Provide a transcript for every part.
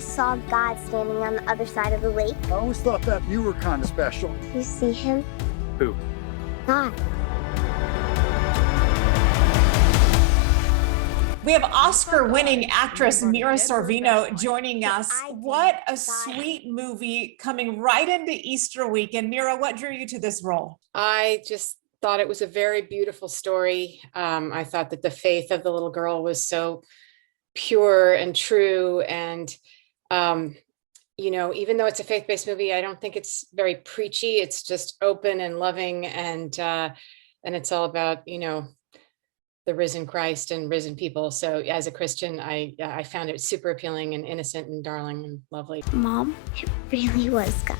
I saw God standing on the other side of the lake. I always thought that you were kind of special. You see him? Who? God. We have Oscar-winning actress Mira Sorvino joining us. What a sweet movie coming right into Easter weekend. Mira, what drew you to this role? I just thought it was a very beautiful story. I thought that the faith of the little girl was so pure and true. And, even though it's a faith-based movie, I don't think it's very preachy. It's just open and loving. And it's all about, the risen Christ and risen people. So as a Christian, I found it super appealing and innocent and darling and lovely. Mom, it really was God.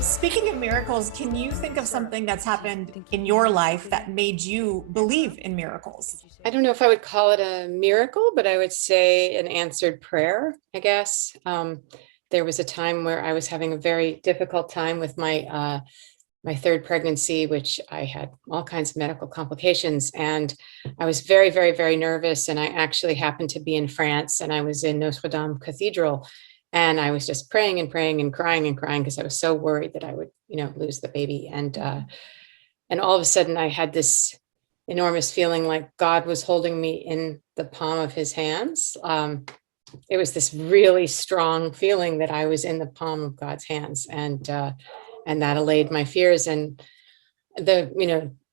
Speaking of miracles, can you think of something that's happened in your life that made you believe in miracles? I don't know if I would call it a miracle, but I would say an answered prayer, I guess. There was a time where I was having a very difficult time with my third pregnancy, which I had all kinds of medical complications. And I was very, very, very nervous. And I actually happened to be in France, and I was in Notre Dame Cathedral. And I was just praying and praying and crying because I was so worried that I would, lose the baby. And all of a sudden I had this enormous feeling like God was holding me in the palm of his hands. It was this really strong feeling that I was in the palm of God's hands. And that allayed my fears. And the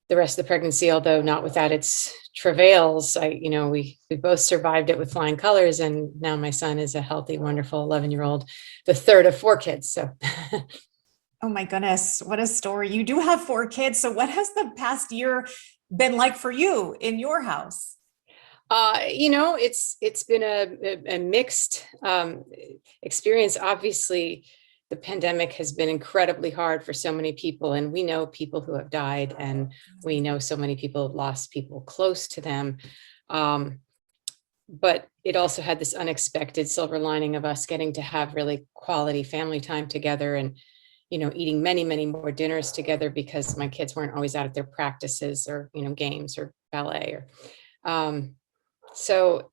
rest of the pregnancy, although not without its travails, we both survived it with flying colors. And now my son is a healthy, wonderful 11-year-old, the third of 4 kids. So. Oh my goodness, what a story. You do have 4 kids. So what has the past year been like for you in your house? It's been a mixed experience. Obviously, the pandemic has been incredibly hard for so many people, and we know people who have died, and we know so many people have lost people close to them. But it also had this unexpected silver lining of us getting to have really quality family time together, and eating many, many more dinners together, because my kids weren't always out at their practices or games or ballet or so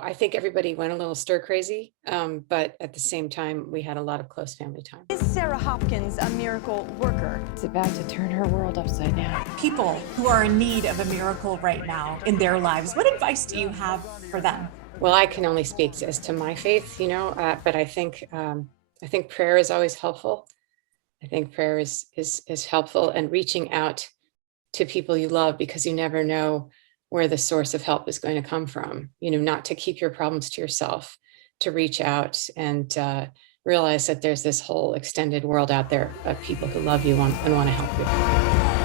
I think everybody went a little stir crazy, but at the same time, we had a lot of close family time. Is Sarah Hopkins a miracle worker? It's about to turn her world upside down. People who are in need of a miracle right now in their lives, what advice do you have for them? Well, I can only speak as to my faith, but I think prayer is always helpful. I think prayer is helpful, and reaching out to people you love, because you never know where the source of help is going to come from, not to keep your problems to yourself, to reach out and realize that there's this whole extended world out there of people who love you and want to help you.